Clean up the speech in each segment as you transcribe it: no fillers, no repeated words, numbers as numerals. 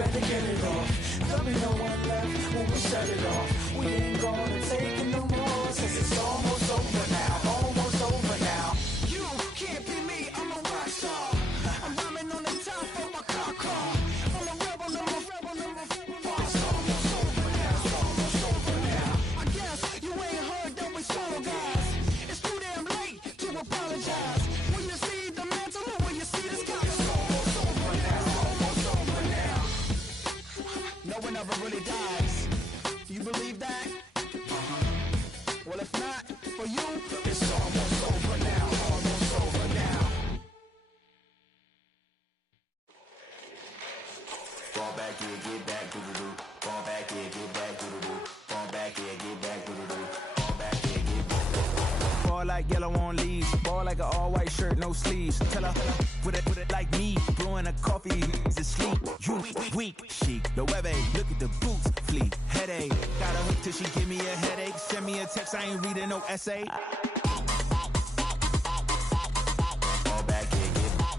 better get it off. There'll be no one left when we shut it off. We ain't gonna take it no more, since it's almost over now. Almost over now. You can't be me, I'm a rock star. I'm rhyming on the top of my car. I'm a rebel, I'm a rebel, I'm a rebel. It's almost over now, it's almost over now. I guess you ain't heard that we solo guys. It's too damn late to apologize. When you see the mantle, when you see the sky, it's almost over now, almost over now. No one ever really dies. Do you believe that? Well, if not, for you, it's almost over now, almost over now. Fall back here, get back, doo-doo-doo. Fall back here, get back, doo-doo-doo. Fall back here, get back, doo-doo-doo. Fall back here, get back. Ball like yellow on leaves. Ball like an all-white shirt, no sleeves. Tell her, put it like me. Blowing a coffee, he's asleep. You weak, chic. The web look at the boots, fleet. Headache. Got a hook till she give me a headache. Send me a text, I ain't reading no essay. Fall back here, get back.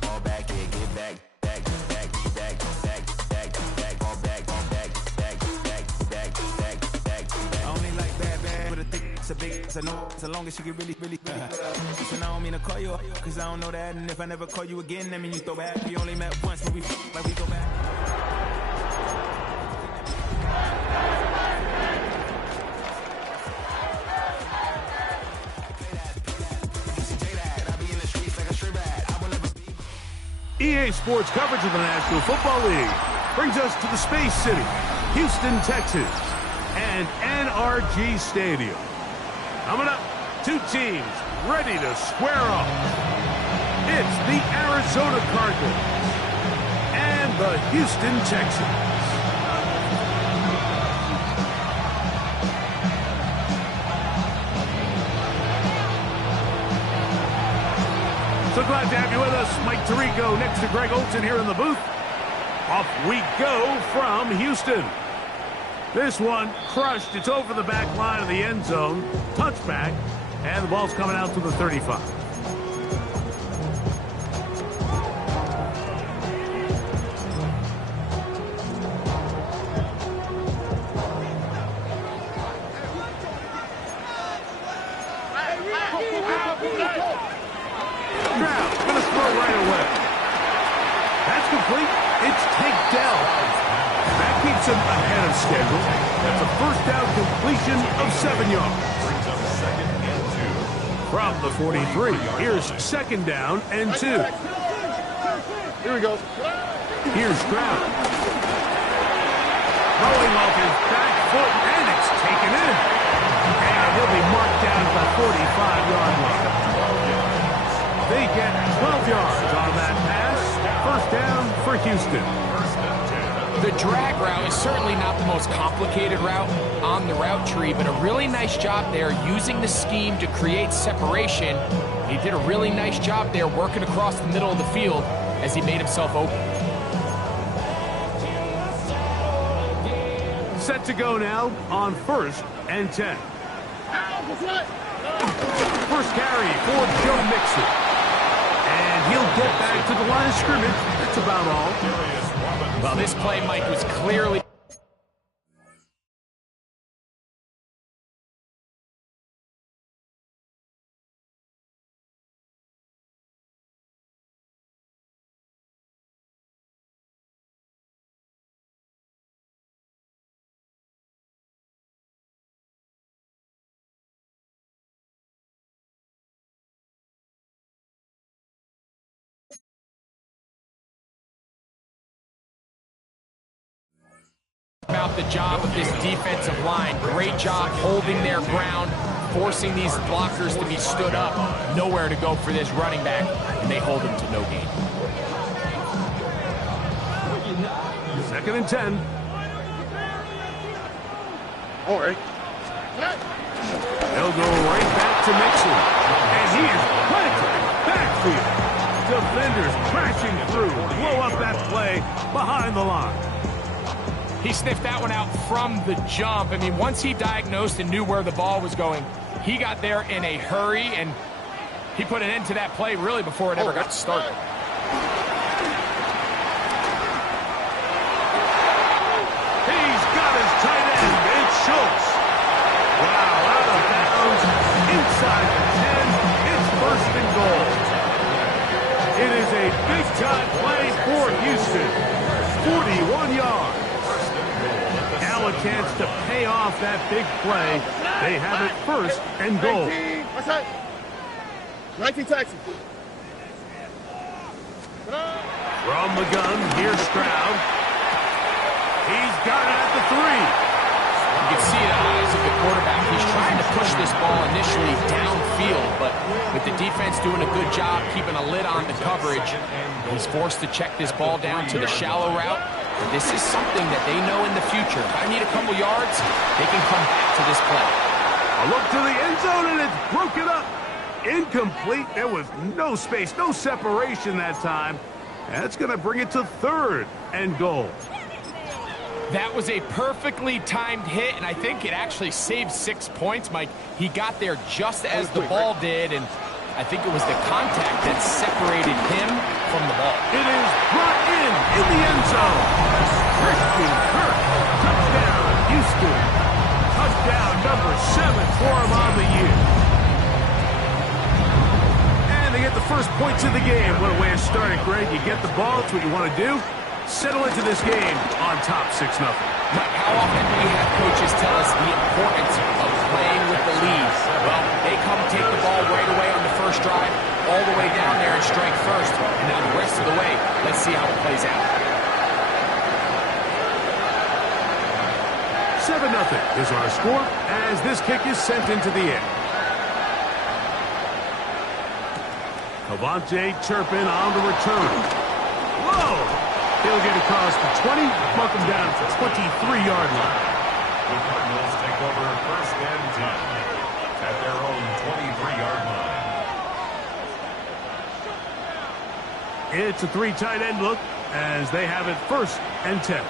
Fall back here, get back. Back, back, back, back, back, back. Fall back, back, back, back, back, back, back. I only like bad, but a thick, it's a big, it's a no, so long as she get really so now I don't mean to call you up, cause I don't know that, and if I never call you again, that mean you throw back. We only met once, but we like we go back. EA Sports coverage of the National Football League brings us to the Space City, Houston, Texas, and NRG Stadium. Coming up, two teams ready to square off. It's the Arizona Cardinals and the Houston Texans. So glad to have you with us. Mike Tirico next to Greg Olson here in the booth. Off we go from Houston. This one crushed. It's over the back line of the end zone. Touchback. And the ball's coming out to the 35. Him ahead of schedule. That's a first down completion of 7 yards. From the 43, here's second down and 2. Here we go. Here's Stroud. Throwing off his back foot, and it's taken in. And he'll be marked down at the 45-yard line. They get 12 yards on that pass. First down for Houston. The drag route is certainly not the most complicated route on the route tree, but a really nice job there using the scheme to create separation. He did a really nice job there working across the middle of the field as he made himself open. Set to go now on 1st and 10. First carry for Joe Mixon. And he'll get back to the line of scrimmage. That's about all. Well, this play, Mike, was clearly... about the job of this defensive line. Great job holding their ground, forcing these blockers to be stood up. Nowhere to go for this running back, and they hold him to no gain. 2nd and 10. All right. They'll go right back to Mixon. And he is planted backfield. Defenders crashing through. Blow up that play behind the line. He sniffed that one out from the jump. I mean, once he diagnosed and knew where the ball was going, he got there in a hurry, and he put an end to that play really before it ever got started. Schultz. Wow, out of bounds, inside the 10. It's first and goal. It is a big-time play for Houston. 41 yards. Now a chance to pay off that big play. They have it first and goal. 19 Texans. From the gun, here's Stroud. He's got it at the 3. You can see in the eyes of the quarterback. He's trying to push this ball initially downfield, but with the defense doing a good job keeping a lid on the coverage, he's forced to check this ball down to the shallow route. But this is something that they know in the future. If I need a couple yards, they can come back to this play. A look to the end zone, and it's broken up. Incomplete. There was no space, no separation that time. That's going to bring it to third and goal. That was a perfectly timed hit, and I think it actually saved 6 points, Mike. He got there just as the ball did, and I think it was the contact that separated him from the ball. It is brought in the end zone. Christian Kirk, touchdown, Houston. Touchdown number 7 for him on the year. And they get the first points of the game. What a way to start it, Greg. You get the ball, it's what you want to do. Settle into this game on top 6-0. Mike, how often do we have coaches tell us the importance of playing with the lead? Well, they come take the ball right away on the first drive, all the way down there and strike first. And now the rest of the way, let's see how it plays out. 7-0 is our score as this kick is sent into the air. Cavante Turpin on the return. Whoa! He'll get across the 20, buck him down to the 23-yard line. The Cardinals take over first and 10 at their own 23-yard line. It's a 3 tight end look as they have it first and 10.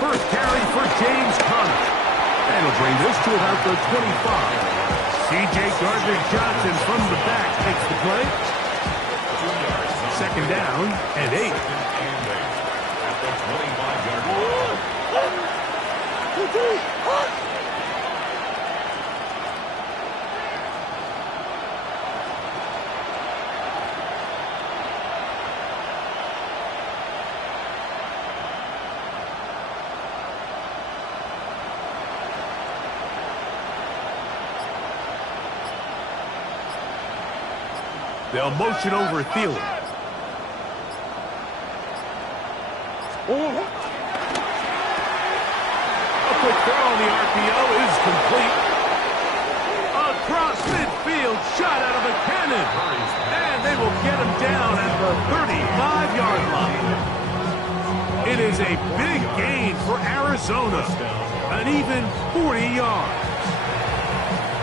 First carry for James Conner. And he'll bring this to about the 25. C.J. Gardner-Johnson from the back takes the play. 2 down and 8. At the 25-yard line. They'll motion over Thielen. A quick throw on the RPO is complete. Across midfield, shot out of a cannon. And they will get him down at the 35-yard line. It is a big gain for Arizona. An even 40 yards.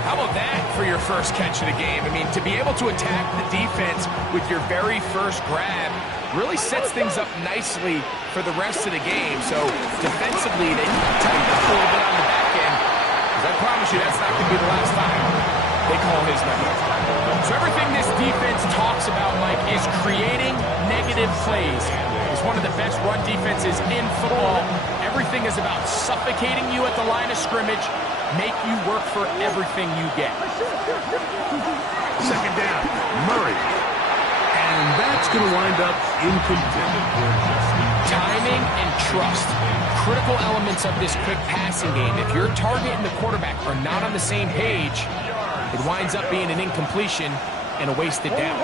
How about that for your first catch of the game? I mean, to be able to attack the defense with your very first grab really sets things up nicely for the rest of the game. So defensively, they tighten up a little bit on the back end. Because I promise you, that's not going to be the last time they call his number. So everything this defense talks about, Mike, is creating negative plays. It's one of the best run defenses in football. Everything is about suffocating you at the line of scrimmage, make you work for everything you get. 2nd down, Murray. And that's going to wind up incomplete. Timing and trust, critical elements of this quick passing game. If your target and the quarterback are not on the same page, it winds up being an incompletion and a wasted down.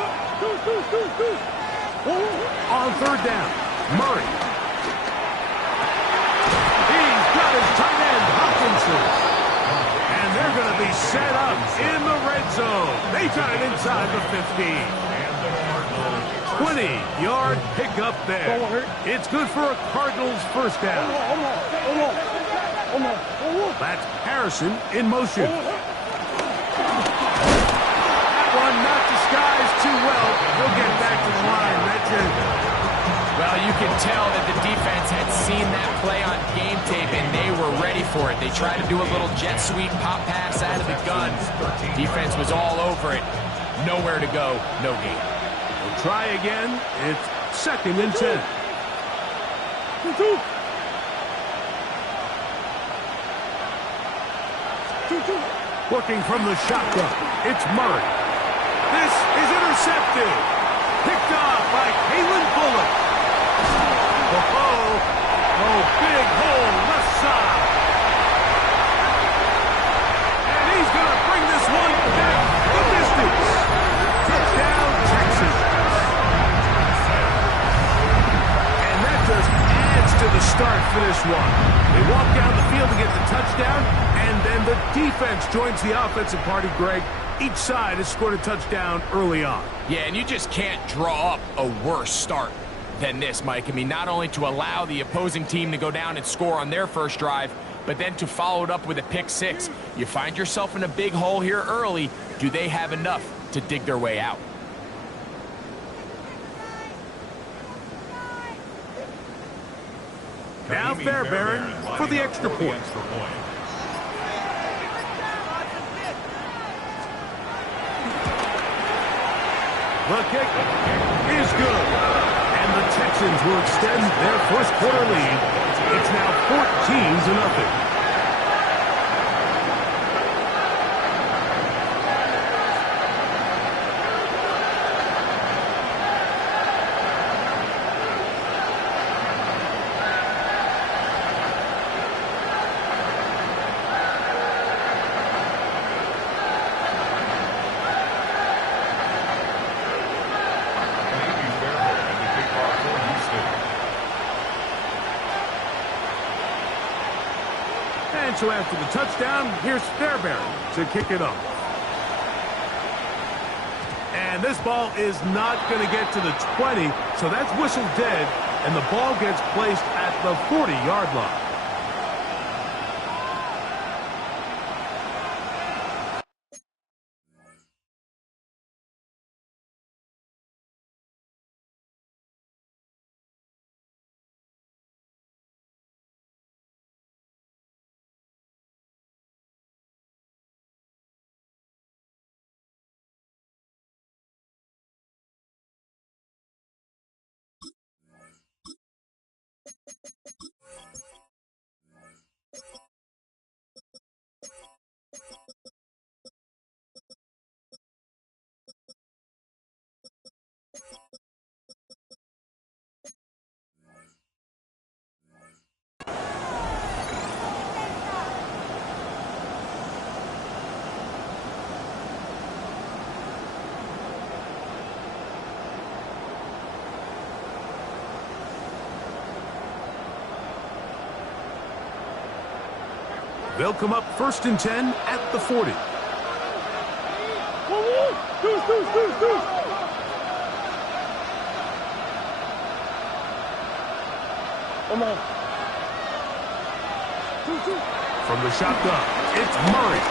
On 3rd down, Murray. He's got his tight end, Hopkinson. And they're going to be set up in the red zone. They got it inside the 15. 20-yard pickup there. It's good for a Cardinals first down. That's Harrison in motion. That one not disguised too well. He'll get back to the line. That's it. Well, you can tell that the defense had seen that play on game tape, and they were ready for it. They tried to do a little jet sweep pop pass out of the gun. Defense was all over it. Nowhere to go, no gain. We'll try again. It's 2nd and 10. Working from the shotgun, it's Murray. This is intercepted. Picked off by Kalen Bullock. Oh, big hole left side. And he's going to bring this one back the distance. Touchdown, Texans. And that just adds to the start for this one. They walk down the field to get the touchdown, and then the defense joins the offensive party, Greg. Each side has scored a touchdown early on. Yeah, and you just can't draw up a worse start than this, Mike. I mean, not only to allow the opposing team to go down and score on their first drive, but then to follow it up with a pick six. You find yourself in a big hole here early. Do they have enough to dig their way out? Now Fairbairn for the extra point. The kick is good. And the Texans will extend their first quarter lead. It's now 14-0. And so after the touchdown, here's Fairbairn to kick it off. And this ball is not going to get to the 20, so that's whistled dead, and the ball gets placed at the 40-yard line. They'll come up 1st and 10 at the 40. From the shotgun, it's Murray.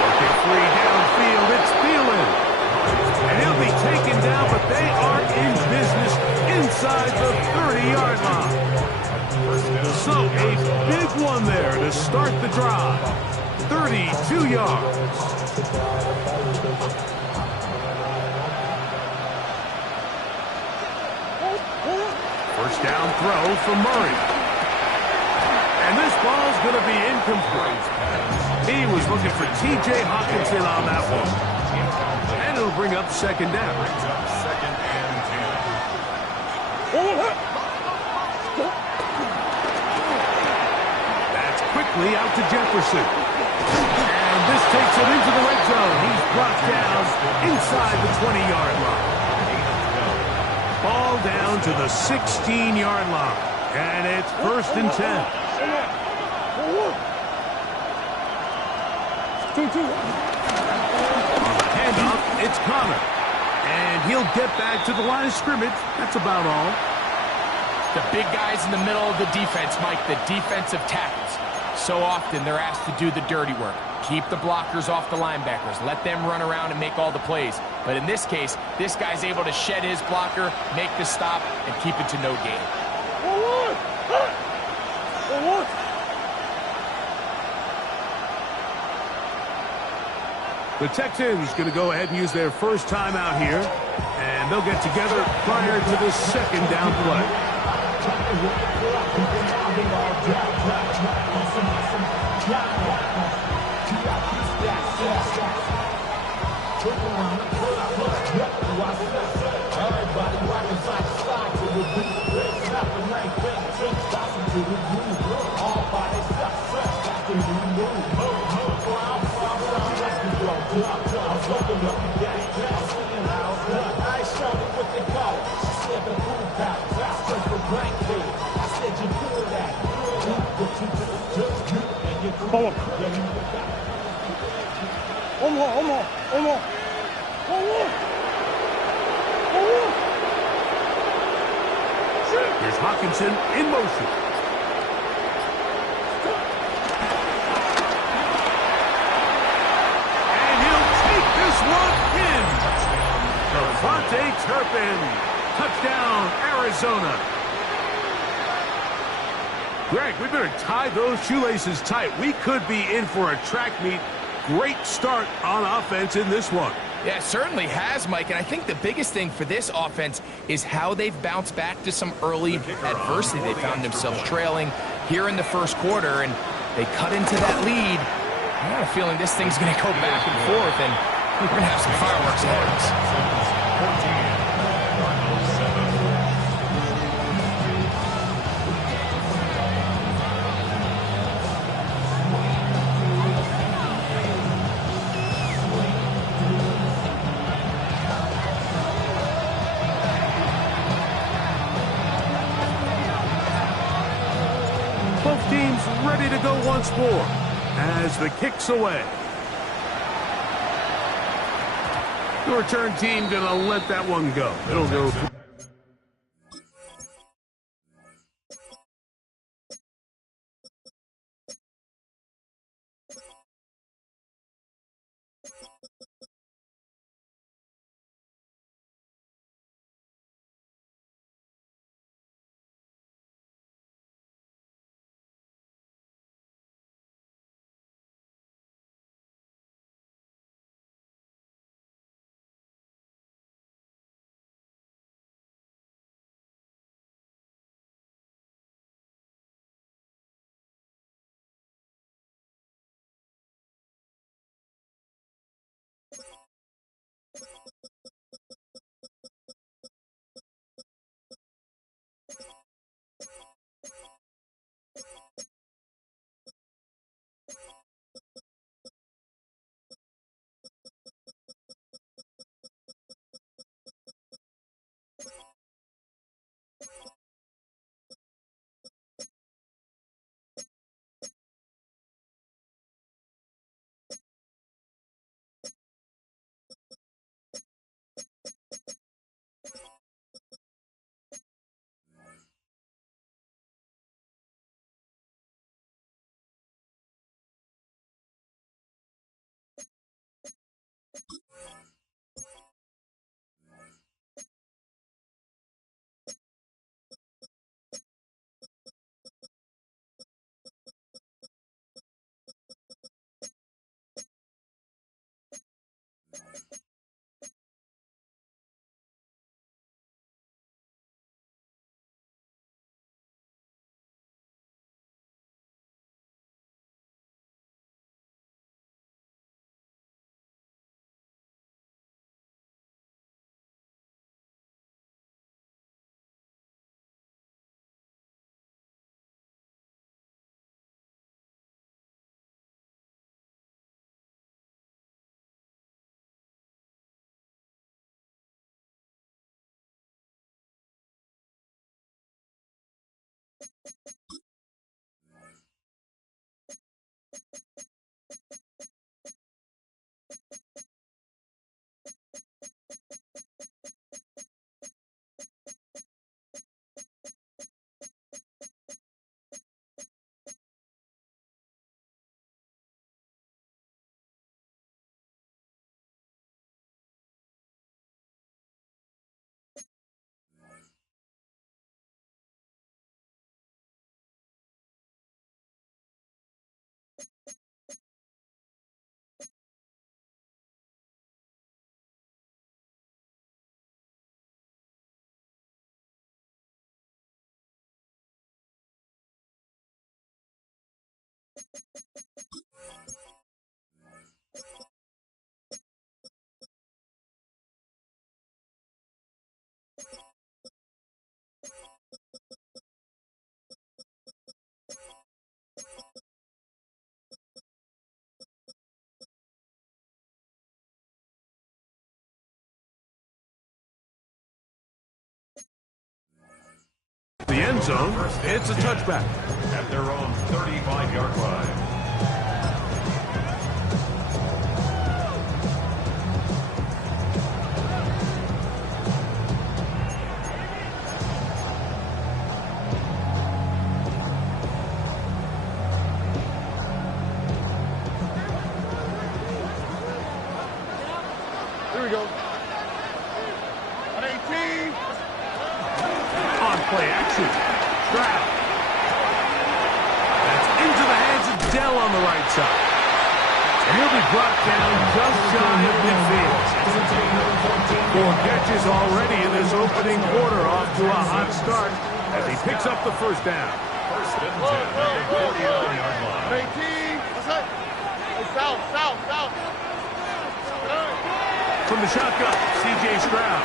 Working free downfield, it's Thielen. And he'll be taken down, but they are in business inside the 30-yard line. So a big one there to start the drive. 32 yards. First down throw for Murray. And this ball's going to be incomplete. He was looking for T.J. Hawkinson on that one. And it'll bring up 2nd down. Quickly out to Jefferson. And this takes it into the red zone. He's brought down inside the 20-yard line. Ball down to the 16-yard line. And it's 1st and 10. On the handoff, it's Connor. And he'll get back to the line of scrimmage. That's about all. The big guys in the middle of the defense, Mike, the defensive tackles. So often they're asked to do the dirty work. Keep the blockers off the linebackers. Let them run around and make all the plays. But in this case, this guy's able to shed his blocker, make the stop, and keep it to no gain. The Texans going to go ahead and use their first timeout here, and they'll get together prior to the second down play. Here's Hawkinson in motion. And he'll take this one in. Devontae Turpin. Touchdown, Arizona. Greg, we better tie those shoelaces tight. We could be in for a track meet. Great start on offense in this one. Yeah, it certainly has, Mike, and I think the biggest thing for this offense is how they've bounced back to some early adversity. They found themselves trailing here in the first quarter, and they cut into that lead. I got a feeling this thing's going to go back and forth, and we're going to have some fireworks ahead of us. 14. Both teams ready to go once more as the kick's away. The return team gonna let that one go. It'll go. The end zone, it's a touchback. At their own 35-yard line. Here we go. On 18. On play action. Stroud. That's into the hands of Dell on the right side. And he'll be brought down just shy of midfield. 4 catches already in this opening quarter, off to a hot start as he picks up the first down. First and 10 at the 49-yard line. 18. What's that? Hey, south. From the shotgun, C.J. Stroud.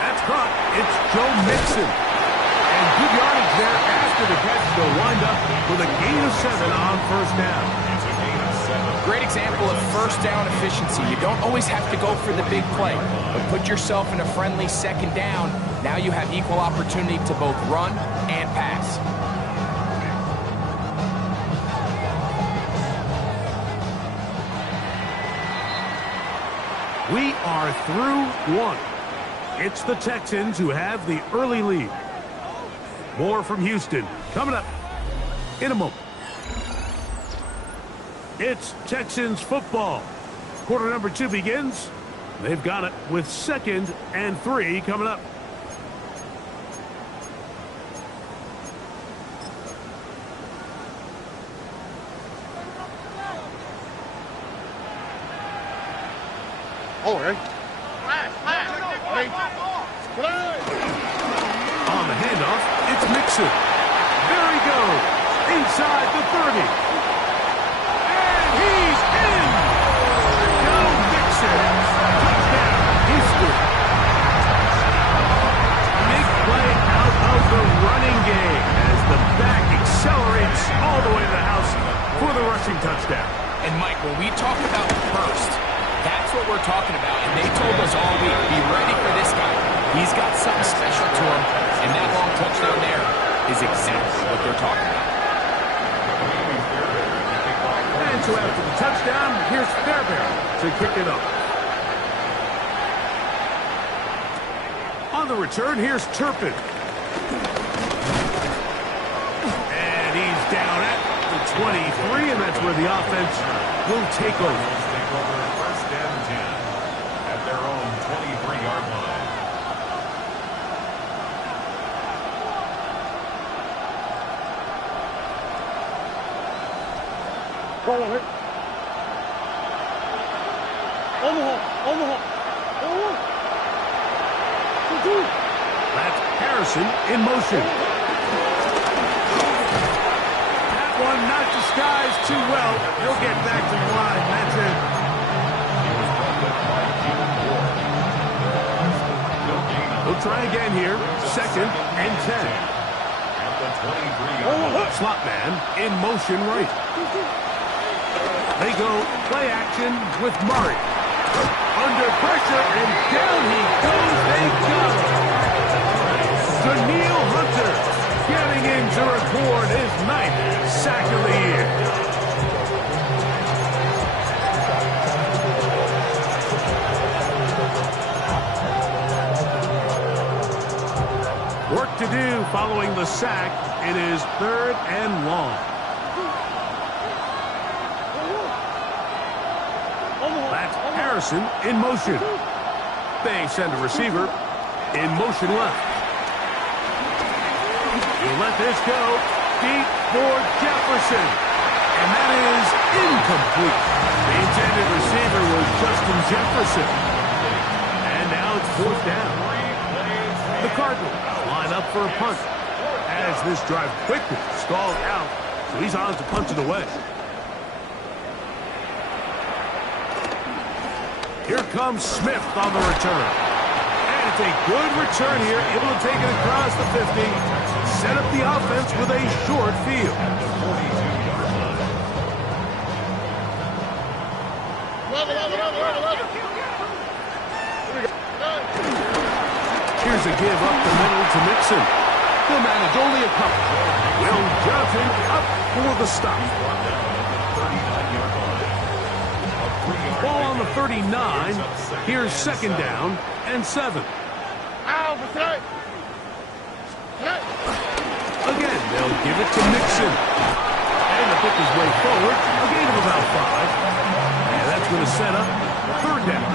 That's caught. It's Joe Mixon. And good yardage there after the catch. They'll wind up with a gain of 7 on first down. It's a gain of 7. Great example of first down efficiency. You don't always have to go for the big play, but put yourself in a friendly second down. Now you have equal opportunity to both run and pass. We are through 1. It's the Texans who have the early lead. More from Houston coming up in a moment. It's Texans football. Quarter number 2 begins. They've got it with 2nd and 3 coming up. All right. On the handoff, it's Mixon. There he goes. Inside the 30. And he's in. Joe Mixon. Touchdown, Houston. Big play out of the running game as the back accelerates all the way to the house for the rushing touchdown. And Mike, when we talk about burst, that's what we're talking about, and they told us all week, be ready for this guy. He's got something special to him, and that long touchdown there is exactly what they're talking about. And so after the touchdown, here's Fairbairn to kick it off. On the return, here's Turpin. And he's down at the 23, and that's where the offense will take over. First and 10 at their own 23-yard line. Omaha. That's Harrison in motion. That one not disguised too well. He'll get back to the line. That's it. We'll try again here. 2nd and 10. At the 23-yard line. Slot man in motion right. They go play action with Murray. Under pressure, and down he goes. They got him. Daniil Hunter getting in to record his 9th sack of the year. Work to do following the sack. It is 3rd and long. That's Harrison in motion. They send a receiver in motion left. He'll let this go deep for Jefferson. And that is incomplete. The intended receiver was Justin Jefferson. And now it's 4th down. The Cardinals line up for a punt as this drive quickly stalled out So he's on to punch it away. Here comes Smith on the return. And it's a good return here, able to take it across the 50. Set up the offense with a short field. Here's a give up the middle to Mixon. He'll manage only a couple. Will Johnson up for the stop. Ball on the 39. Here's second down and 7. Again, they'll give it to Mixon. And he'll pick his way forward. A gain of about 5. And that's going to set up third down.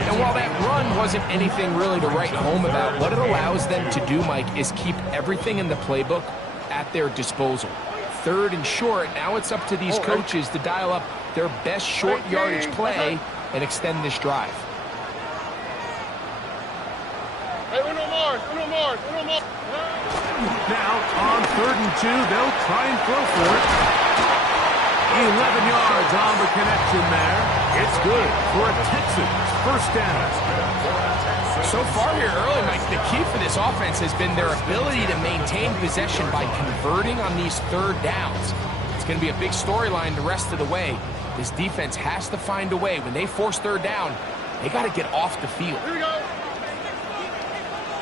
And while that run wasn't anything really to write home about, what it allows them to do, Mike, is keep everything in the playbook at their disposal. Third and short, now it's up to these coaches to dial up their best short yardage play and extend this drive. Now, on 3rd and 2, they'll try and throw for it. 11 yards on the connection there. It's good for a Texans first down. So far here early, Mike, the key for this offense has been their ability to maintain possession by converting on these third downs. It's going to be a big storyline the rest of the way. This defense has to find a way. When they force third down, they got to get off the field. Here we go.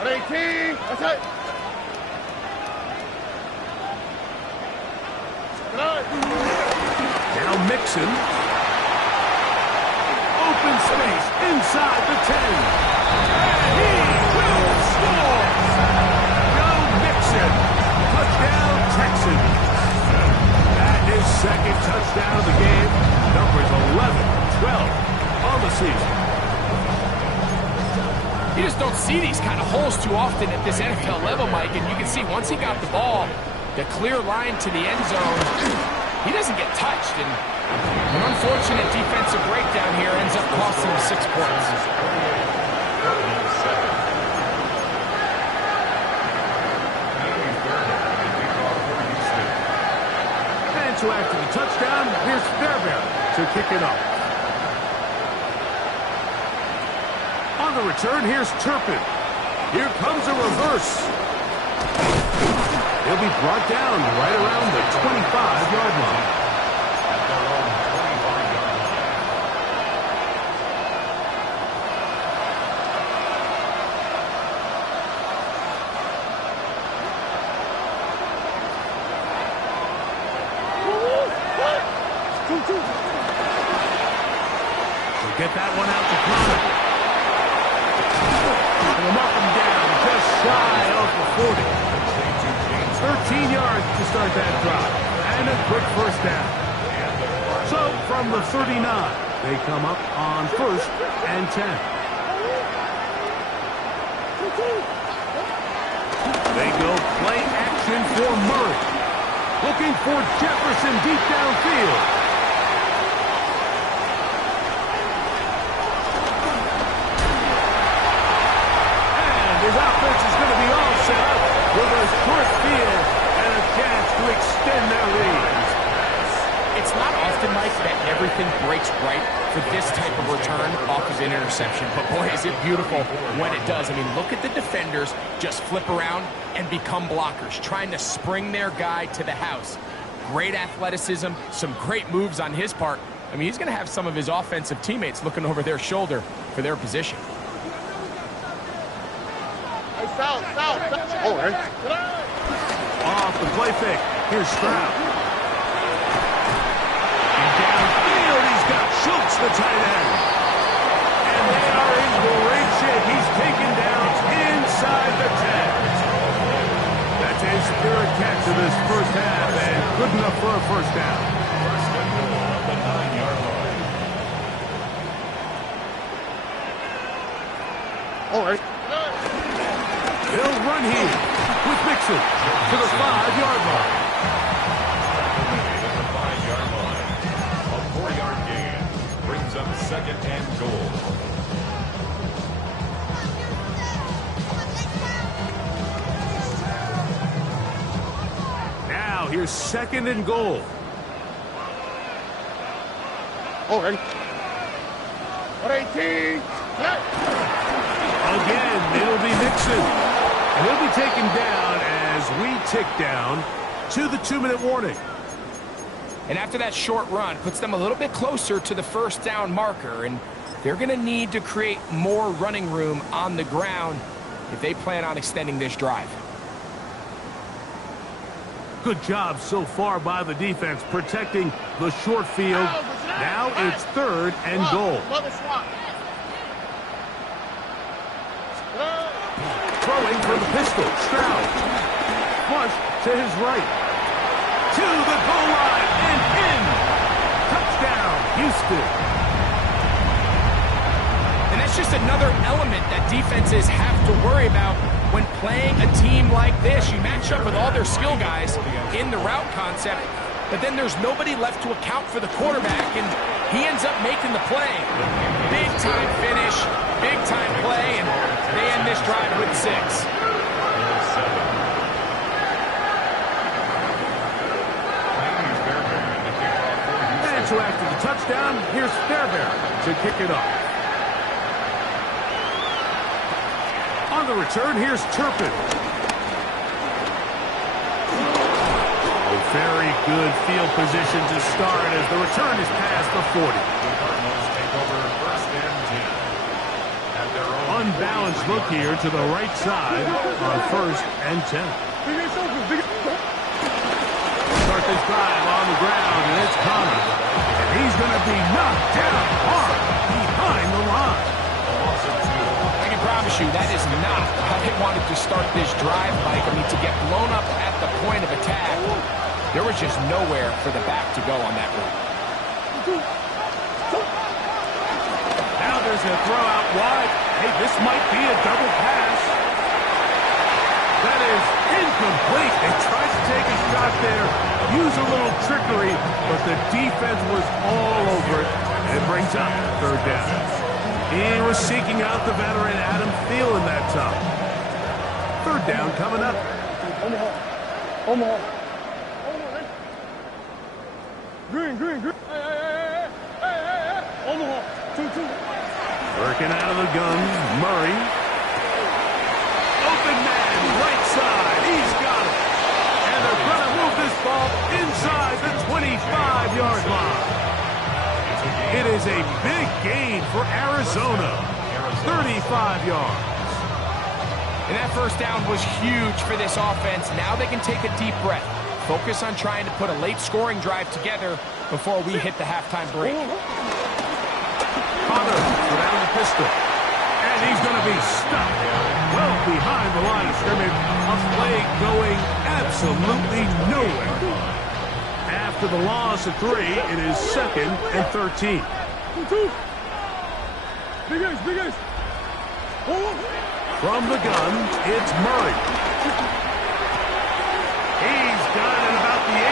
18. That's it. Now Mixon. Open space inside the 10. And he will score. Joe Mixon. Touchdown, Texans. That is second touchdown of the game. Numbers 11, 12 on the season. You just don't see these kind of holes too often at this NFL level, Mike, and you can see once he got the ball, the clear line to the end zone, he doesn't get touched, and an unfortunate defensive breakdown here ends up costing him 6 points. And so after the touchdown, here's Fairbairn to kick it off. On the return, here's Turpin. Here comes a reverse. He'll be brought down right around the 25-yard line. At their own 25-yard line. We'll get that one out to Connor. And him up and down, just shy of the 40. 13 yards to start that drive. And a quick first down. So from the 39, they come up on 1st and 10. They go play action for Murray. Looking for Jefferson deep downfield. And his offense is going to be all set up with a short field and a chance to extend their lead. It's not often, Mike, that everything breaks right for this type of return off of an interception. But boy, is it beautiful when it does. I mean, look at the defenders just flip around and become blockers, trying to spring their guy to the house. Great athleticism, some great moves on his part. I mean, he's going to have some of his offensive teammates looking over their shoulder for their position. South. Oh, right. Off the play fake. Here's Stroud. And downfield, he's got Schultz, the tight end. And they are in great shape. He's taken down inside the 10. That's his third catch of this first half, and good enough for a first down. First and goal at the 9-yard line. All right. They'll run here with Mixon to the 5-yard line. At the 5-yard line. A 4-yard gain brings up second and goal. Now Now here's 2nd and goal. Oh, ready. 118. Again, it'll be Mixon. And he'll be taken down as we tick down to the 2-minute warning. And after that short run, puts them a little bit closer to the 1st down marker. And they're going to need to create more running room on the ground if they plan on extending this drive. Good job so far by the defense protecting the short field. Now it's 3rd and goal. Throwing for the pistol. Stroud. Flush to his right. To the goal line and in. Touchdown, Houston. And that's just another element that defenses have to worry about when playing a team like this. You match up with all their skill guys in the route concept, but then there's nobody left to account for the quarterback, and he ends up making the play. Big time finish, big time play, and they end this drive with 6. And so after the touchdown, here's Fairbairn to kick it off. On the return, here's Turpin. Very good field position to start as the return is past the 40. The Cardinals take over 1st and 10. At their own Unbalanced look here to the right side on 1st and 10. Start this drive on the ground, and it's Connor. And he's going to be knocked down hard behind the line. I can promise you that is not how they wanted to start this drive, Mike. I mean, to get blown up at the point of attack, there was just nowhere for the back to go on that run. Now there's a throw out wide. Hey, this might be a double pass. That is incomplete. They tried to take a shot there, use a little trickery, but the defense was all over it. And it brings up 3rd down. He was seeking out the veteran Adam Thielen that time. 3rd down coming up. Omaha. Green. Hey. Omaha. 2-2. Working out of the gun, Murray. Open man, right side. He's got it. And they're going to move this ball inside the 25-yard line. It is a big gain for Arizona. 35 yards. And that 1st down was huge for this offense. Now they can take a deep breath. Focus on trying to put a late scoring drive together before we hit the halftime break. Connor around the pistol. And he's going to be stopped well behind the line of scrimmage. A play going absolutely nowhere. After the loss of 3, it is 2nd and 13. Big ace. From the gun, it's Murray. He's got it about the 8.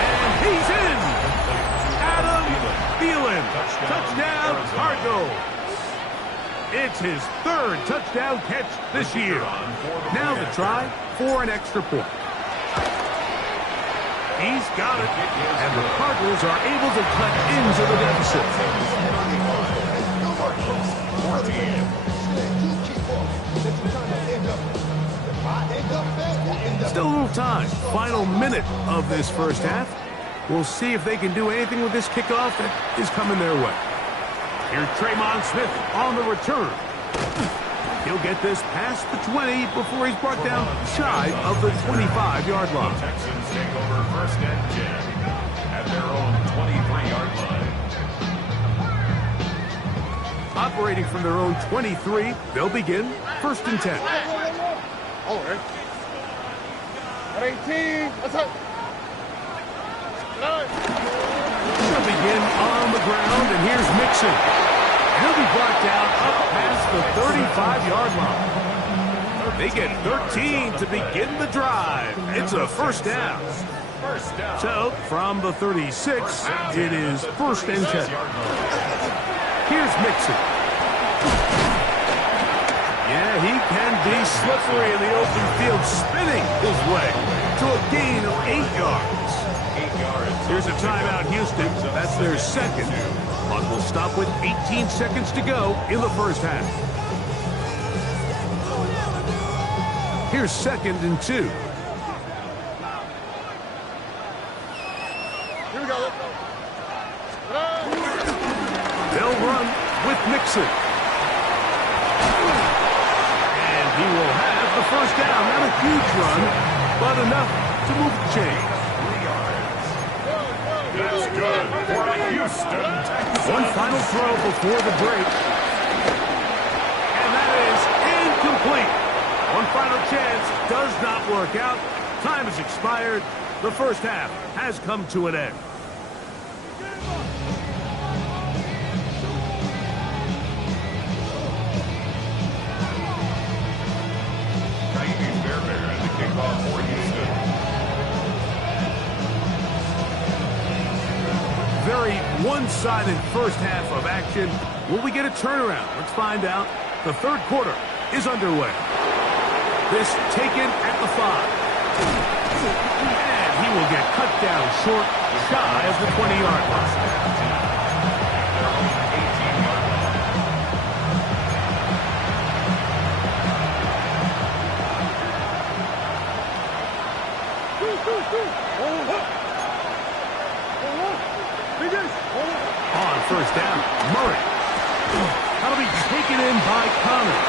And he's in. Adam Thielen. Touchdown, Cardinals. It's his 3rd touchdown catch this year. Now the try for an extra point. He's got it, and the Cardinals are able to cut into the deficit. Still a little time. Final minute of this 1st half. We'll see if they can do anything with this kickoff that is coming their way. Here's Tremon Smith on the return. He'll get this past the 20 before he's brought down shy of the 25-yard line. The Texans take over 1st and 10 at their own 23-yard line. Operating from their own 23, they'll begin 1st and 10. All right. 118. That's it. They'll begin on the ground, and here's Mixon. He'll be brought down up past the 35-yard line. They get 13 to begin the drive. It's a 1st down. So, from the 36, it is 1st and 10. Here's Mixon. Yeah, he can be slippery in the open field, spinning his way to a gain of 8 yards. 8 yards. Here's a timeout, Houston. That's their second. Clock will stop with 18 seconds to go in the first half. Here's 2nd and 2. Here we go. They'll run with Mixon. And he will have the first down. Not a huge run, but enough to move the chains. That's good for the Houston Texans. One final throw before the break. And that is incomplete. One final chance does not work out. Time has expired. The first half has come to an end. For Houston. Very one-sided first half of action. Will we get a turnaround? Let's find out. The third quarter is underway. This taken at the 5. And he will get cut down short, shy of the 20-yard line. On first down, Murray. That'll be taken in by Connor.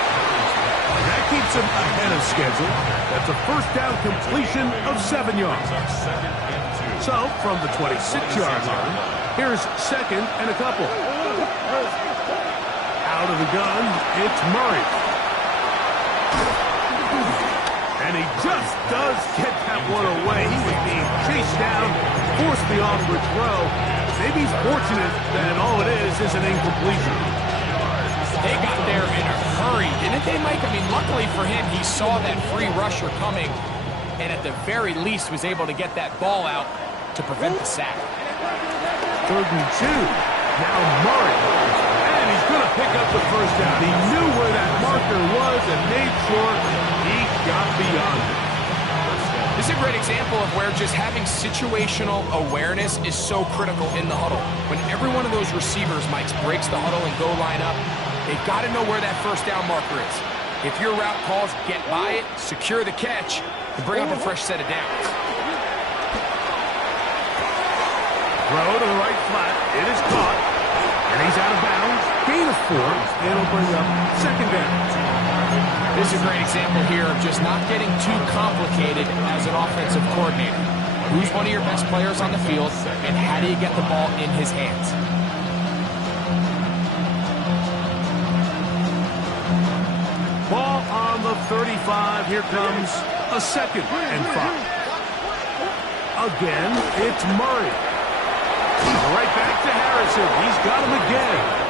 That keeps him ahead of schedule. That's a first down completion of 7 yards. So, from the 26-yard line, here's 2nd and a couple. Out of the gun, it's Murray. And he just does get that one away. He was being chased down, forced the awkward throw. Maybe he's fortunate that all it is an incompletion. They got there in a hurry, didn't they, Mike? I mean, luckily for him, he saw that free rusher coming, and at the very least was able to get that ball out to prevent the sack. 3rd and 2. Now Murray. And he's going to pick up the first down. He knew where that marker was and made sure he got beyond it. This is a great example of where just having situational awareness is so critical in the huddle. When every one of those receivers, Mike, breaks the huddle and go line up, they've got to know where that first down marker is. If your route calls, get by it, secure the catch, and bring up a fresh set of downs. Throw to the right flat. It is caught. And he's out of bounds. Gain of 4. It'll bring up 2nd down. This is a great example here of just not getting too complicated as an offensive coordinator. Who's one of your best players on the field, and how do you get the ball in his hands? Ball on the 35. Here comes a 2nd and 5. Again, it's Murray. Right back to Harrison. He's got him again.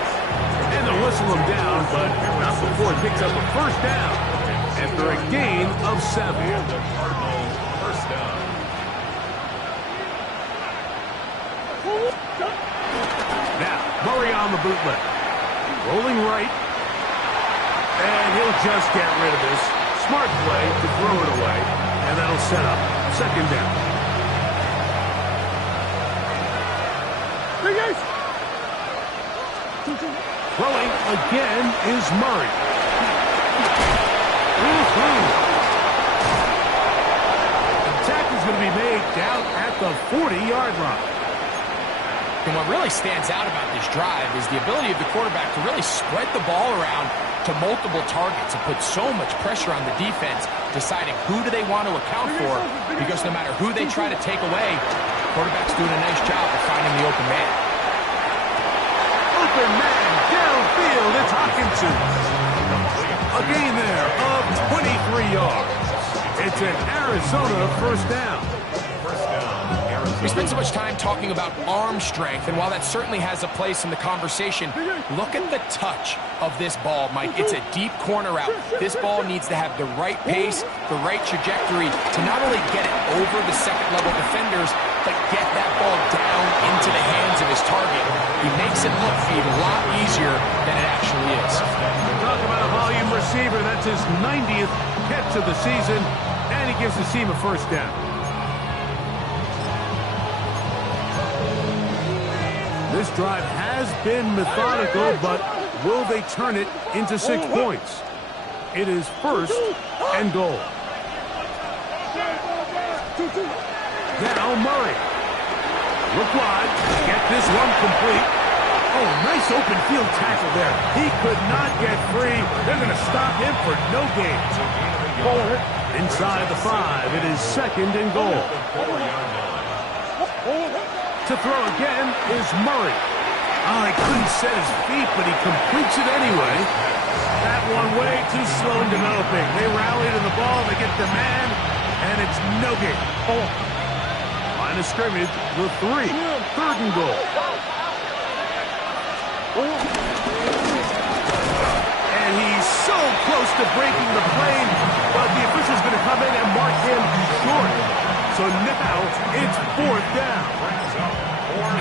And they'll whistle him down, but not before he picks up a first down after a gain of 7. First down. Now, Murray on the bootleg. Rolling right. And he'll just get rid of this. Smart play to throw it away. And that'll set up 2nd down. Throwing again is Murray. The tackle is going to be made down at the 40-yard line. And what really stands out about this drive is the ability of the quarterback to really spread the ball around to multiple targets and put so much pressure on the defense, deciding who do they want to account for, because no matter who they try to take away, the quarterback's doing a nice job of finding the open man. Open man, downfield, it's Hawkinson. A gain there of 23 yards. It's an Arizona first down. We spend so much time talking about arm strength, and while that certainly has a place in the conversation, look at the touch of this ball, Mike. It's a deep corner route. This ball needs to have the right pace, the right trajectory to not only get it over the second-level defenders, but get that ball down into the hands of his target. He makes it look a lot easier than it actually is. Talk about a volume receiver. That's his 90th catch of the season, and he gives the team a first down. This drive has been methodical, but will they turn it into 6 points? It is first and goal. Now Murray. Look wide. Get this one complete. Oh, nice open field tackle there. He could not get free. They're going to stop him for no gain. Inside the 5, it is second and goal. To throw again is Murray. Oh, he couldn't set his feet, but he completes it anyway. That one way too slow in developing. They rally to the ball, they get the man, and it's no gain. Line of scrimmage, the 3, third and goal. And he's so close to breaking the plane, but the official's going to come in and mark him short. So now it's fourth down.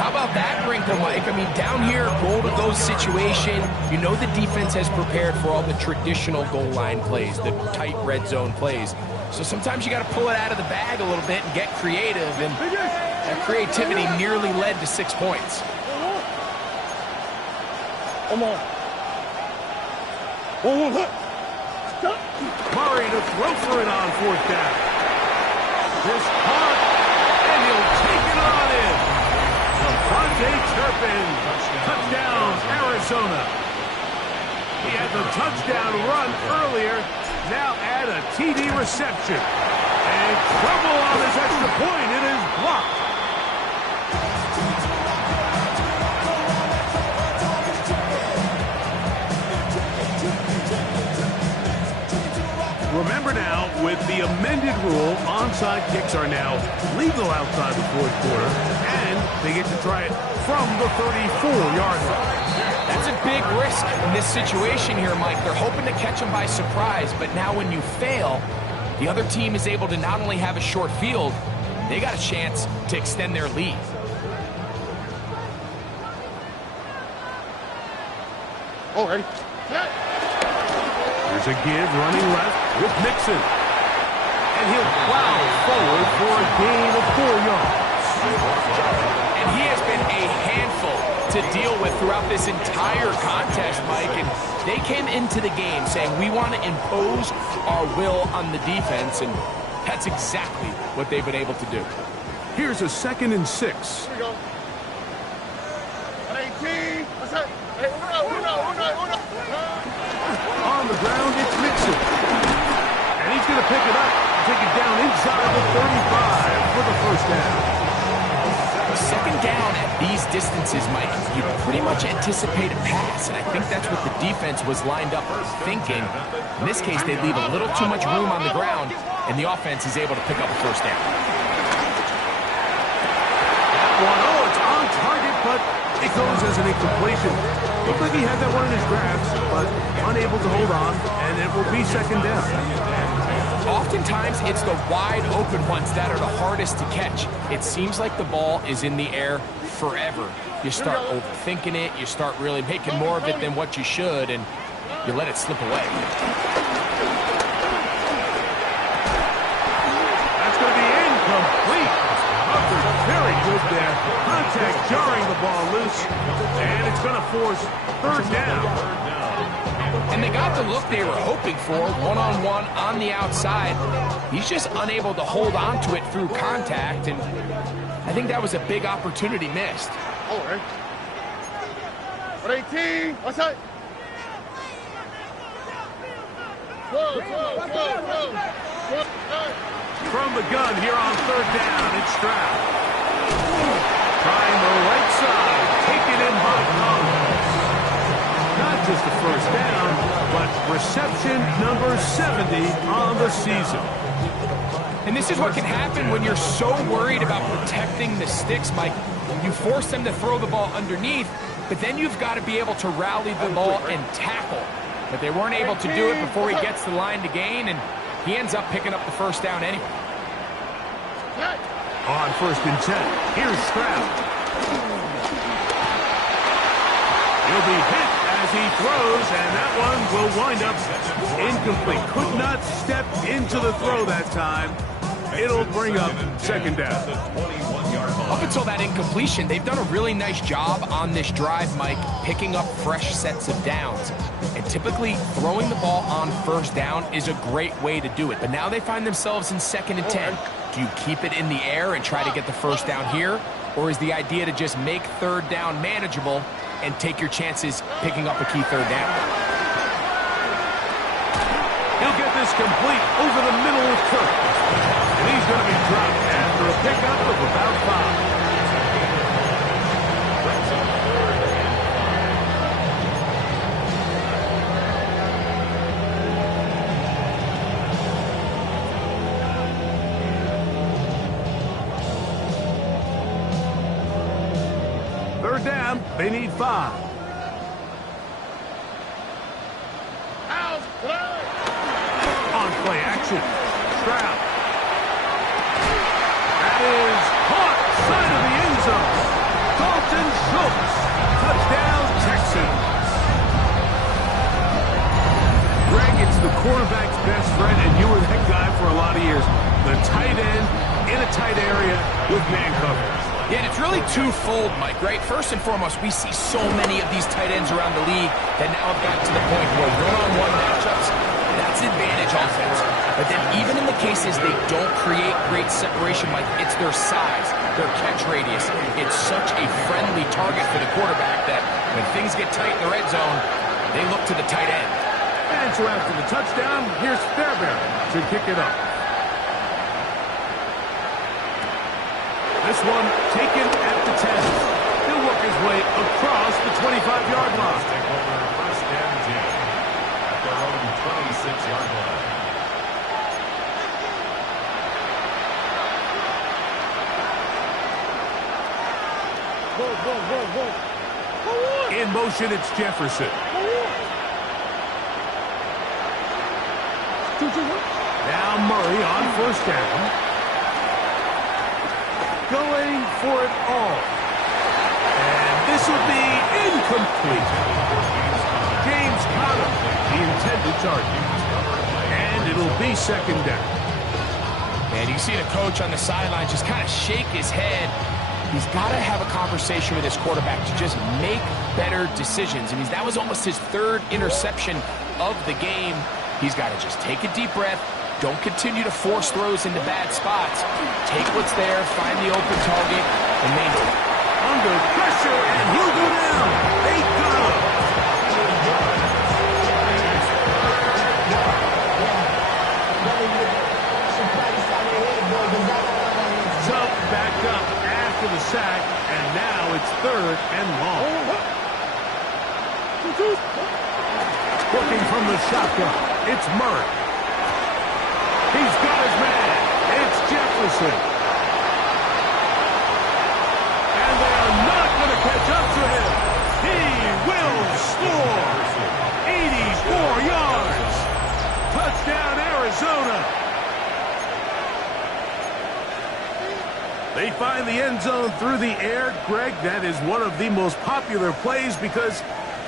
How about that, Brinko, Mike? I mean, down here, goal-to-go situation. You know the defense has prepared for all the traditional goal line plays, the tight red zone plays. So sometimes you got to pull it out of the bag a little bit and get creative, and that creativity nearly led to 6 points. Murray to throw for it on fourth down. This caught, and he'll take it on in. Devontae Turpin, touchdown, Arizona. He had the touchdown run earlier, now add a TD reception. And trouble on his extra point, it is blocked. Remember now, with the amended rule, onside kicks are now legal outside the fourth quarter, and they get to try it from the 34-yard line. That's a big risk in this situation here, Mike. They're hoping to catch them by surprise, but now when you fail, the other team is able to not only have a short field, they got a chance to extend their lead. Already. There's a give running left with Mixon. And he'll plow forward for a gain of 4 yards. And he has been a handful to deal with throughout this entire contest, Mike. And they came into the game saying, we want to impose our will on the defense. And that's exactly what they've been able to do. Here's a 2nd and 6. Here we go. 18. What's that? Hey, uno. On the ground, it's Mixon. And he's going to pick it up and take it down inside the 35 for the first down. Second down at these distances, Mike, you pretty much anticipate a pass, and I think that's what the defense was lined up thinking. In this case, they leave a little too much room on the ground, and the offense is able to pick up a first down. Oh, it's on target, but it goes as an incompletion. Looked like he had that one in his grasp, but unable to hold on, and it will be second down. Oftentimes, it's the wide open ones that are the hardest to catch. It seems like the ball is in the air forever. You start overthinking it, you start really making more of it than what you should, and you let it slip away. That's going to be incomplete. Very good there. Contact jarring the ball loose, and it's going to force third down. And they got the look they were hoping for, one-on-one on the outside. He's just unable to hold on to it through contact, and I think that was a big opportunity missed. All right. 18. What's that? Whoa. From the gun here on third down, it's Stroud. Trying the right side, taken in by Collins. Not just the first down, but reception number 70 on the season. And this is what can happen when you're so worried about protecting the sticks, Mike. You force them to throw the ball underneath, but then you've got to be able to rally the ball and tackle. But they weren't able to do it before he gets the line to gain, and he ends up picking up the first down anyway. On 1st and 10, here's Stroud. He'll be hit as he throws, and that one will wind up incomplete. Could not step into the throw that time. It'll bring up second down. The 21-yard line. Up until that incompletion, they've done a really nice job on this drive, Mike, picking up fresh sets of downs. And typically, throwing the ball on first down is a great way to do it. But now they find themselves in 2nd and 10. Do you keep it in the air and try to get the first down here? Or is the idea to just make 3rd down manageable and take your chances picking up a key 3rd down? He'll get this complete over the middle of Cook. And he's going to be dropped after a pickup of about 5. Brings up 3rd and 5. 3rd down, they need 5. On play action, Stroud. That is caught, side of the end zone. Dalton Schultz, touchdown Texans. Greg, it's the quarterback's best friend, and you were that guy for a lot of years. The tight end in a tight area with man coverage. Yeah, and it's really twofold, Mike, right? First and foremost, we see so many of these tight ends around the league that now have gotten to the point where one-on-one matchups, that's advantage offense. But then even in the cases they don't create great separation, Mike, it's their size, their catch radius. It's such a friendly target for the quarterback that when things get tight in the red zone, they look to the tight end. And so after the touchdown, here's Fairbairn to kick it up. This one taken at the 10. He'll work his way across the 25-yard line. Take over 1st and 10 at their own 26-yard line. In motion, it's Jefferson. Now Murray on 1st down. Going for it all. And this will be incomplete. James Conner, the intended target. And it'll be 2nd down. And you see the coach on the sideline just kind of shake his head. He's got to have a conversation with his quarterback to just make better decisions. I mean, that was almost his 3rd interception of the game. He's got to just take a deep breath. Don't continue to force throws into bad spots. Take what's there, find the open target, and maintain. Under pressure, and he'll go down. They got him. So back up after the sack, and now it's 3rd and long. Working from the shotgun, it's Murray. He's got his man. It's Jefferson. And they are not going to catch up to him. He will score. 84 yards. Touchdown, Arizona. They find the end zone through the air. Greg, that is one of the most popular plays because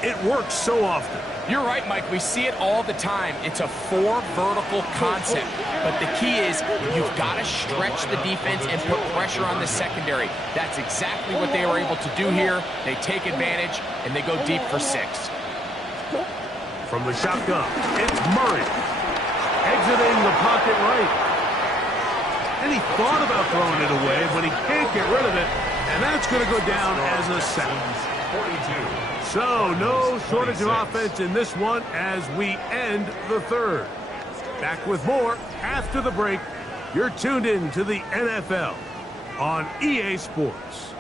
it works so often. You're right, Mike. We see it all the time. It's a 4 vertical concept. But the key is you've got to stretch the defense and put pressure on the secondary. That's exactly what they were able to do here. They take advantage, and they go deep for 6. From the shotgun, it's Murray. Exiting the pocket right. And he thought about throwing it away, but he can't get rid of it. And that's going to go down as a sack. 42. So, no shortage of offense in this one as we end the 3rd. Back with more after the break. You're tuned in to the NFL on EA Sports.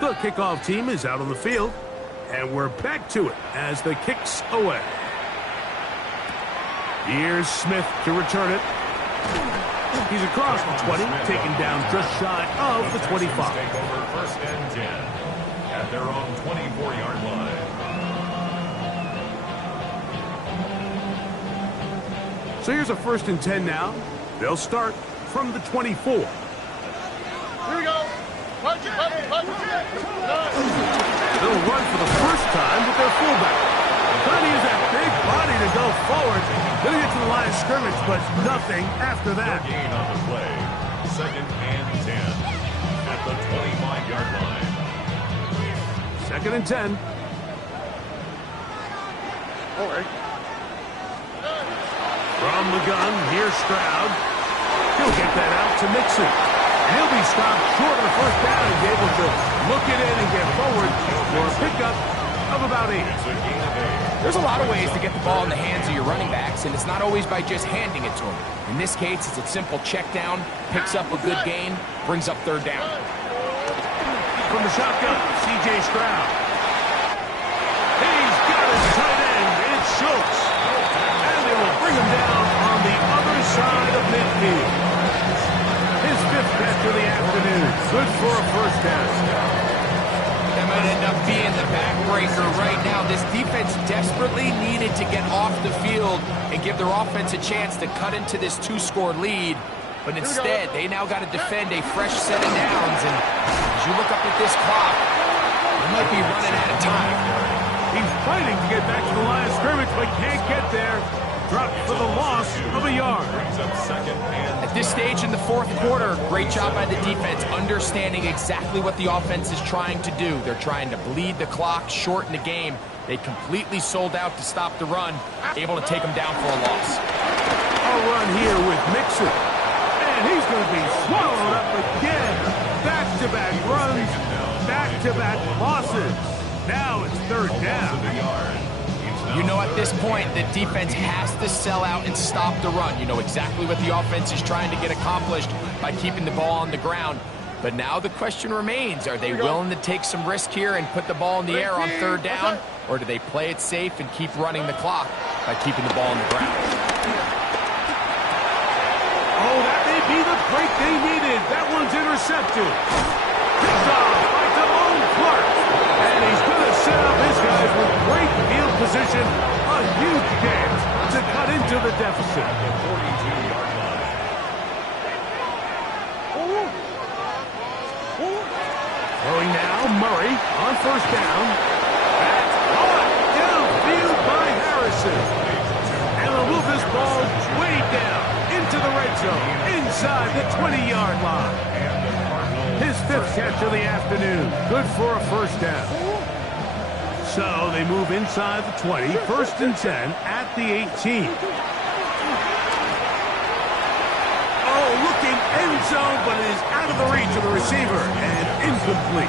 The kickoff team is out on the field, and we're back to it as the kick's away. Here's Smith to return it. He's across the 20, taken down just shy of the 25. Take over 1st and 10 at their own 24-yard line. So here's a 1st and 10 now. They'll start from the 24. Here we go. Punch. They'll run for the first time with their fullback. But he has that big body ready to go forward. Gonna get to the line of scrimmage, but nothing after that. No gain on the play. 2nd and 10 at the 25-yard line. 2nd and 10. From the gun, here's Stroud. He'll get that out to Mixon. And he'll be stopped short of the first down and be able to look it in and get forward for a pickup of about 8. It's a gain of 8. There's a lot of ways to get the ball in the hands of your running backs, and it's not always by just handing it to them. In this case, it's a simple check down, picks up a good gain, brings up 3rd down. From the shotgun, C.J. Stroud. He's got his tight end. It's Schultz. And they will bring him down on the other side of midfield. His 5th catch of the afternoon. Good for a first down. That might end up being the backbreaker right now. This defense desperately needed to get off the field and give their offense a chance to cut into this 2-score lead. But instead, they now got to defend a fresh set of downs. And as you look up at this clock, they might be running out of time. He's fighting to get back to the line of scrimmage, but can't get there. Dropped for the loss of a yard. Brings up 2nd and At this stage in the 4th quarter, great job by the defense, understanding exactly what the offense is trying to do. They're trying to bleed the clock, shorten the game. They completely sold out to stop the run, able to take them down for a loss. A run here with Mixon. And he's going to be swallowed up again. Back-to-back runs, back-to-back losses. Now it's 3rd down. You know, at this point, the defense has to sell out and stop the run. You know exactly what the offense is trying to get accomplished by keeping the ball on the ground. But now the question remains, are they willing to take some risk here and put the ball in the air on 3rd down? Or do they play it safe and keep running the clock by keeping the ball on the ground? Oh, that may be the break they needed. That one's intercepted. Picked off by Damone Clark. And he's going to set up his guys with great field position. A huge chance to cut into the deficit. 42-yard line. Throwing now, Murray on 1st down. That's caught downfield by Harrison. And they'll move this ball way down into the red zone, inside the 20-yard line. His 5th catch of the afternoon. Good for a first down. So they move inside the 20, 1st and 10 at the 18. Oh, looking end zone, but it is out of the reach of the receiver and incomplete.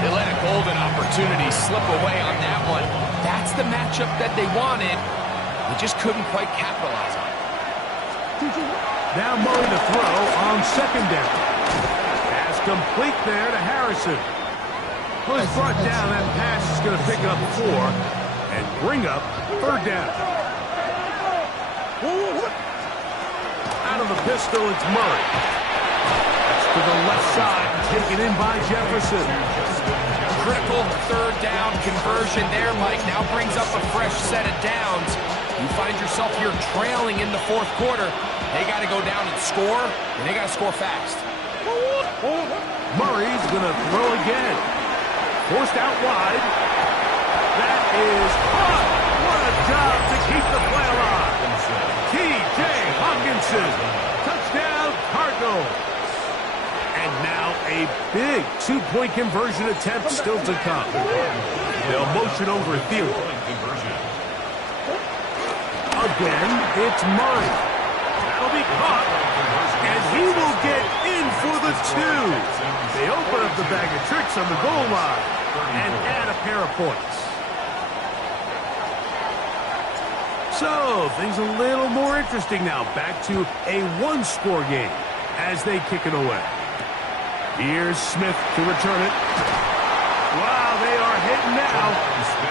They let a golden opportunity slip away on that one. That's the matchup that they wanted. They just couldn't quite capitalize on it. Now Murray to throw on 2nd down. Pass complete there to Harrison. Well, he's brought down. That pass is going to pick up 4 and bring up 3rd down. Out of the pistol, it's Murray. That's to the left side, taken in by Jefferson. Critical 3rd down conversion there, Mike. Now brings up a fresh set of downs. You find yourself here trailing in the 4th quarter. They got to go down and score, and they got to score fast. Murray's going to throw again. Forced out wide. That is caught. What a job to keep the play alive. T.J. Hawkinson. Touchdown, Cardinals. And now a big 2-point conversion attempt still to come. They'll motion over Thielen. Again, it's Murray. That'll be caught. And he will get in for the 2. They open up the bag of tricks on the goal line and add a pair of points. So, things a little more interesting now. Back to a 1-score game as they kick it away. Here's Smith to return it. Wow, they are hitting now.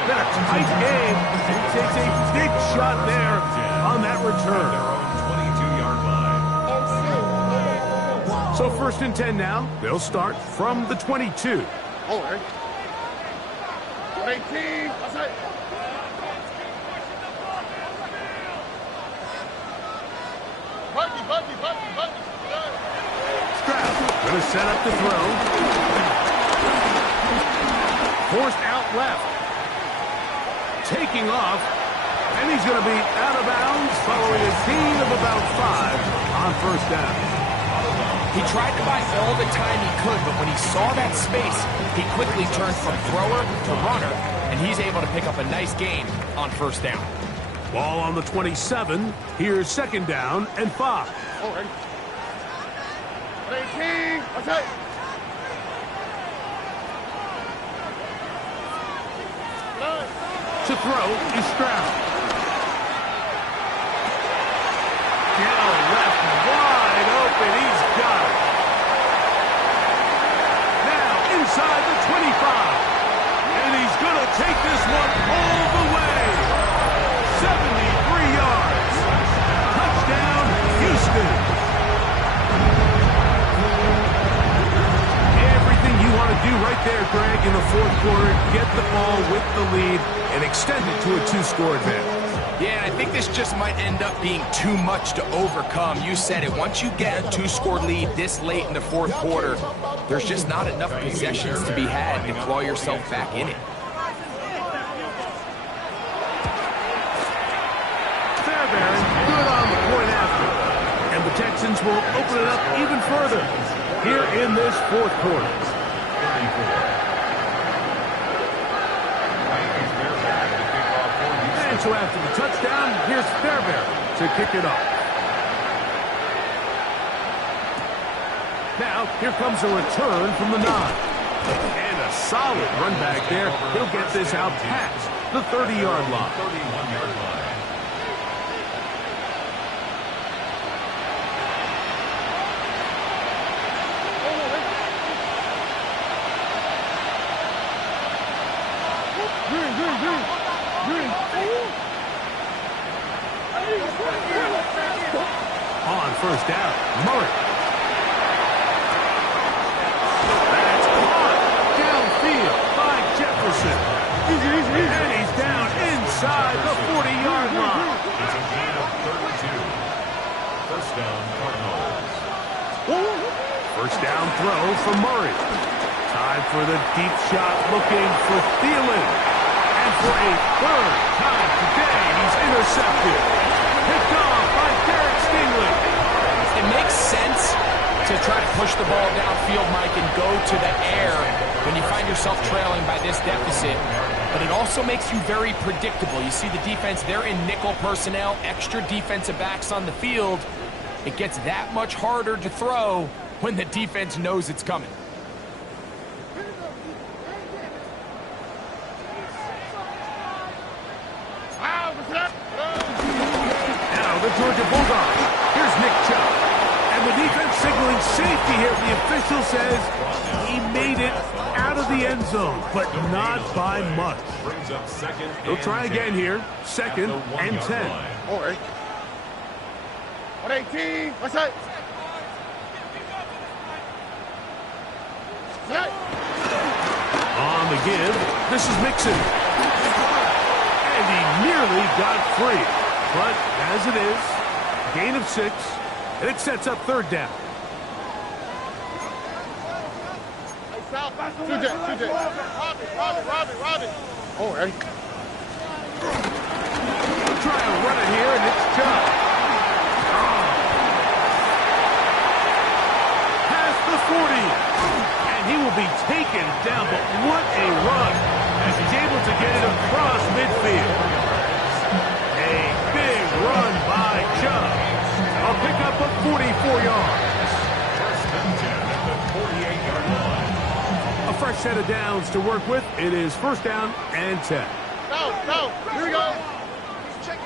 Been a tight game. And he takes a big shot there on that return. 22-yard line. So 1st and 10 now. They'll start from the 22. All right. 18. Outside. Buggy. Stroud going to set up the throw. Forced out left. Taking off. And he's going to be out of bounds following a gain of about 5 on first down. He tried to buy all the time he could, but when he saw that space, he quickly turned from thrower to runner, and he's able to pick up a nice gain on first down. Ball on the 27. Here's second down and 5. Oh, ready. 18. What's that? To throw is Stroud. Down left, wide open. He's got it. Now inside the 25. And he's going to take this one all the way. 73 yards. Touchdown, Houston. Everything you want to do right there, Greg, in the fourth quarter. Get the ball with the lead and extend it to a 2-score advantage. Yeah, I think this just might end up being too much to overcome. You said it. Once you get a 2-score lead this late in the fourth quarter, there's just not enough possessions to be had to claw yourself back in it. Fairbairn, good on the point after. And the Texans will open it up even further here in this fourth quarter. And so after the touchdown, here's Fairbairn to kick it off. Now, here comes a return from the 9. And a solid run back there. He'll get this out past the 30-yard line. 31-yard line. On first down, Murray. That's caught downfield by Jefferson. And he's down inside the 40-yard line. It's a gain of 32. First down, Cardinals. First down throw for Murray. Time for the deep shot, looking for Thielen. And for a third time today, he's intercepted. Picked off by Derek Stingley. It makes sense to try to push the ball downfield, Mike, and go to the air when you find yourself trailing by this deficit. But it also makes you very predictable. You see the defense, they're in nickel personnel, extra defensive backs on the field. It gets that much harder to throw when the defense knows it's coming. Now the Georgia Bulldogs. Here's Nick Chubb. And the defense signaling safety here. The official says he made it out of the end zone, but not by much. Brings up second. They'll try again here. Second and 10. All right. 118. What's that? On the give, this is Mixon. And he nearly got free. But as it is, gain of 6, and it sets up third down. Robbie. All right. Try to run it here, and it's Chubb. Past the 40. And he will be taken down, but what a run as he's able to get it across midfield. A big run by Chubb. A pickup of 44 yards. First and 10 at the 48-yard line. A fresh set of downs to work with. It is first down and 10. Go. Here we go.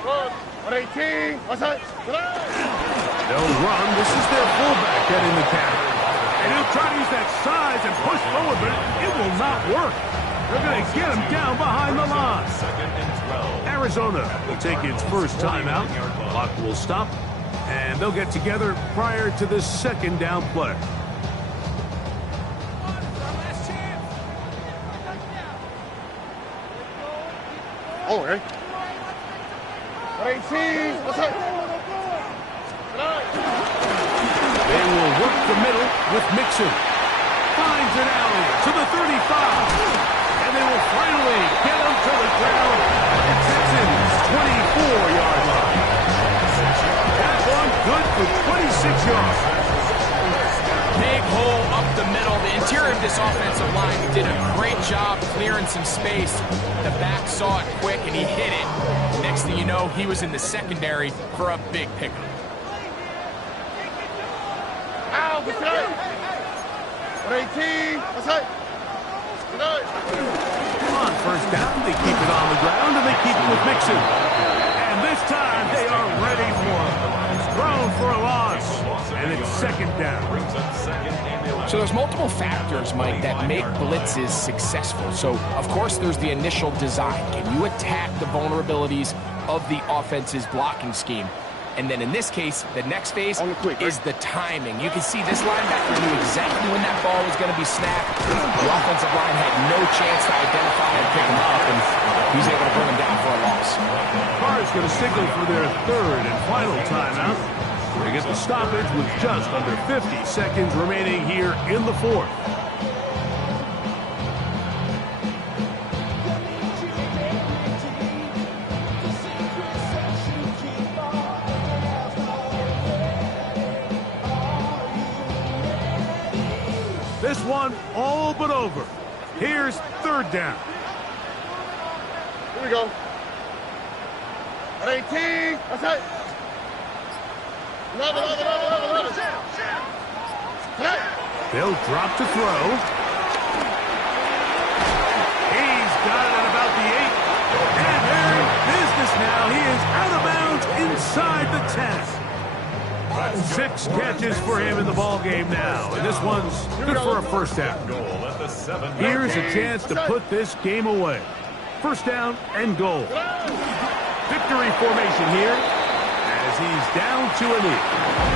118. What's that? They'll run. This is their fullback getting the carry. And he'll try to use that size and push forward, but it will not work. They're going to get him down behind the line. Second and 12. Arizona will take its first timeout. Clock will stop, and they'll get together prior to this second down play. All right. 118. What's that? They will work the middle with Mixon. Finds an alley to the 35. And they will finally get him to the ground. The Texans 24, good for 26 yards. Big hole up the middle. The interior of this offensive line did a great job clearing some space. The back saw it quick, and he hit it. Next thing you know, he was in the secondary for a big pickup. Ow, what's up? 18, what's up? On first down, they keep it on the ground, and they keep it with Mixon. And this time, they are ready for him. Thrown for a loss, and it's second down. So there's multiple factors, Mike, that make blitzes successful. So, of course, there's the initial design. Can you attack the vulnerabilities of the offense's blocking scheme? And then in this case, the next phase is the timing. You can see this linebacker knew exactly when that ball was going to be snapped. The offensive line had no chance to identify and pick him up, and he's able to bring him down for a loss. Carr is going to signal for their third and final timeout. They get the stoppage with just under 50 seconds remaining here in the fourth. This one all but over. Here's third down. Here we go. 18, what's up? 11. They'll drop to throw. He's got it at about the 8. And they're in business now. He is out of bounds inside the 10. 6 catches for him in the ball game now. And this one's good for a first down. Here's a chance to put this game away. First down and goal. Victory formation here as he's down to a knee.